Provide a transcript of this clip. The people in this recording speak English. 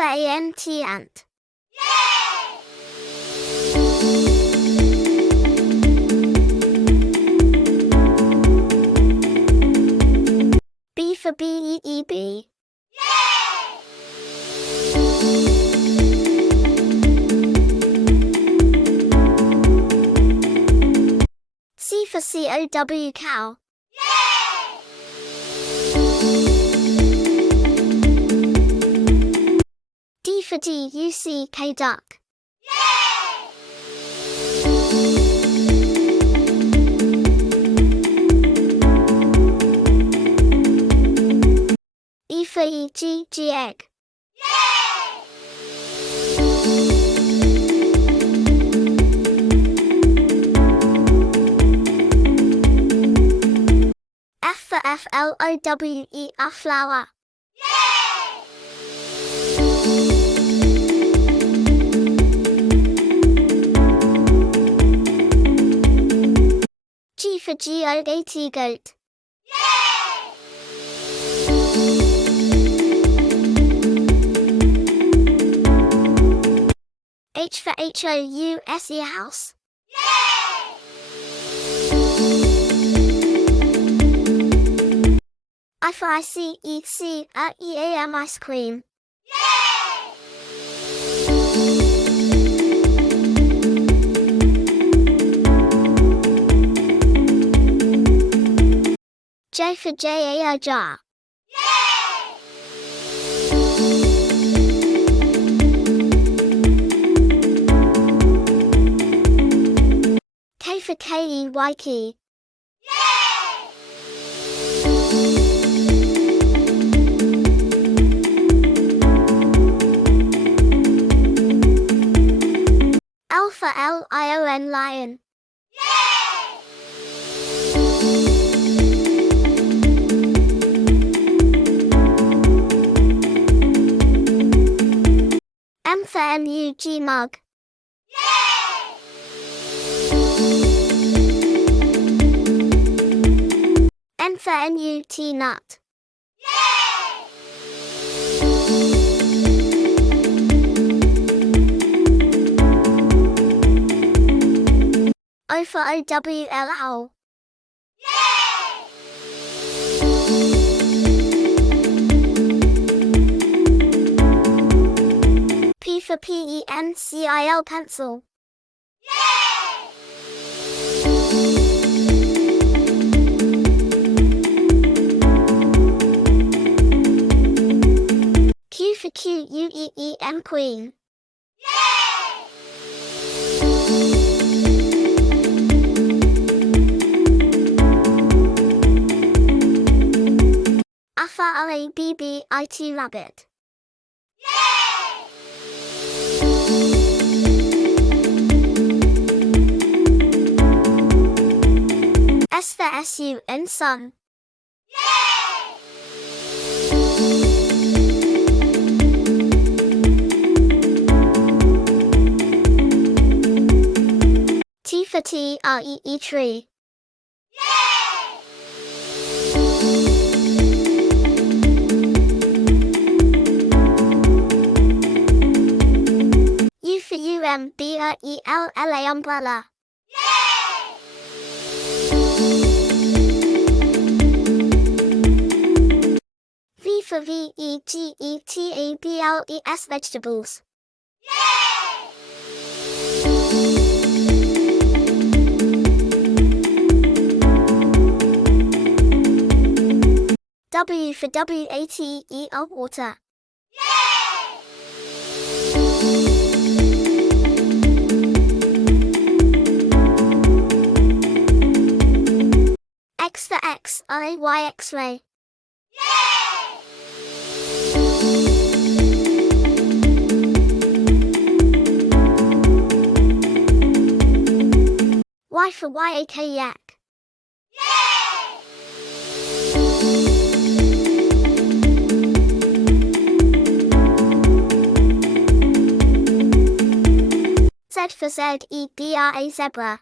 Alpha ant ant. B for beeb. C for cow cow. D for duck duck. E for egg. F for flower. G for goat. H for house. I for ice cream. J for jar. K for key. L for lion. M for mug. N for nut. O for owl. P for pencil. Q for queen. R for rabbit. S for sun. T for tree. U for umbrella. V for vegetables. W for water. X for X-ray. Y for yak. Z for zebra.